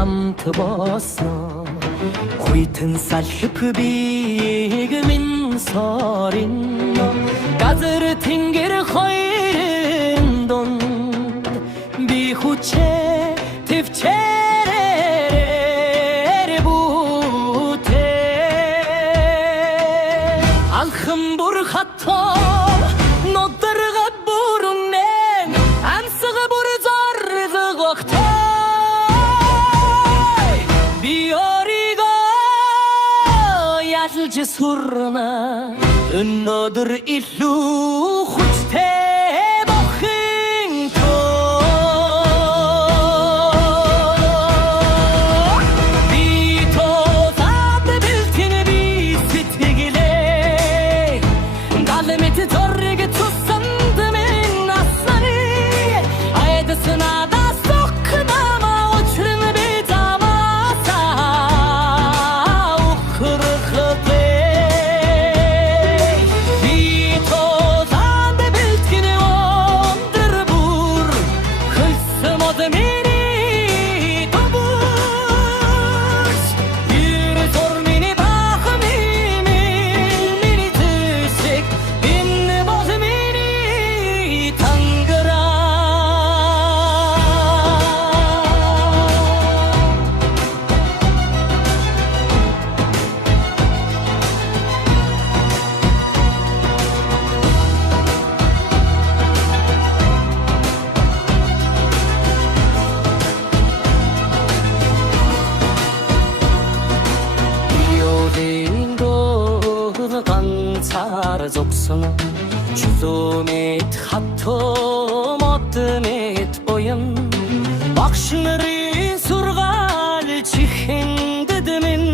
хамт болсон хүйтэн салхип бийг минь сорин газар тэнгэр хоёрын донд би хүчээ төвчээрээр бүтээ анхан бүр хатоо нодэрга бүрүнэн амсга бүр зориг огтой би оригоо ялж сурна өнөөдөр илүү хүчтэй бохин тоо би тозад бэлтэн би сэтгэлээ галмит зориг тусанд минь асны айдасна дастокнама очрын би замасаа ухрхтээ ганцаар зогсон чулуумэт хатуу модмэт боён багш нарын сургаал чихэндд минь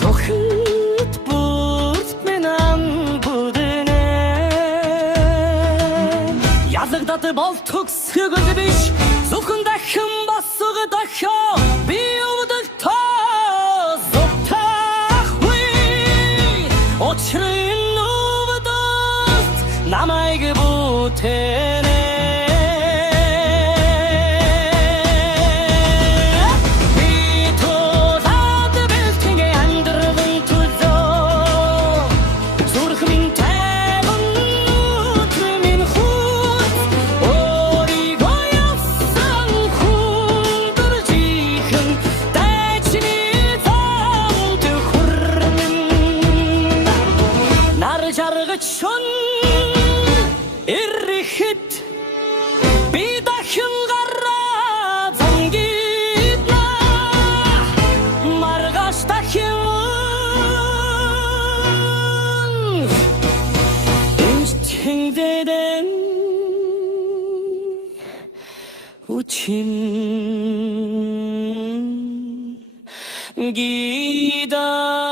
зохит бүрт минь бүдэнэ ялагдаад бол төгсгөл биш зөвхөн дахин босго дохио би өвдөлтөө очрын өвдөст намайг бүтэнэ би тулаад бэлтэнгэ амьдрын төлөө зүрх минь тайван өдөр минь хут оригоо явсан хүндэр жихэн дайчны замд хүрмэн жаргаж шон эрхэт би дахин гараа зангидна маргаш дахин инстинктеден учин гида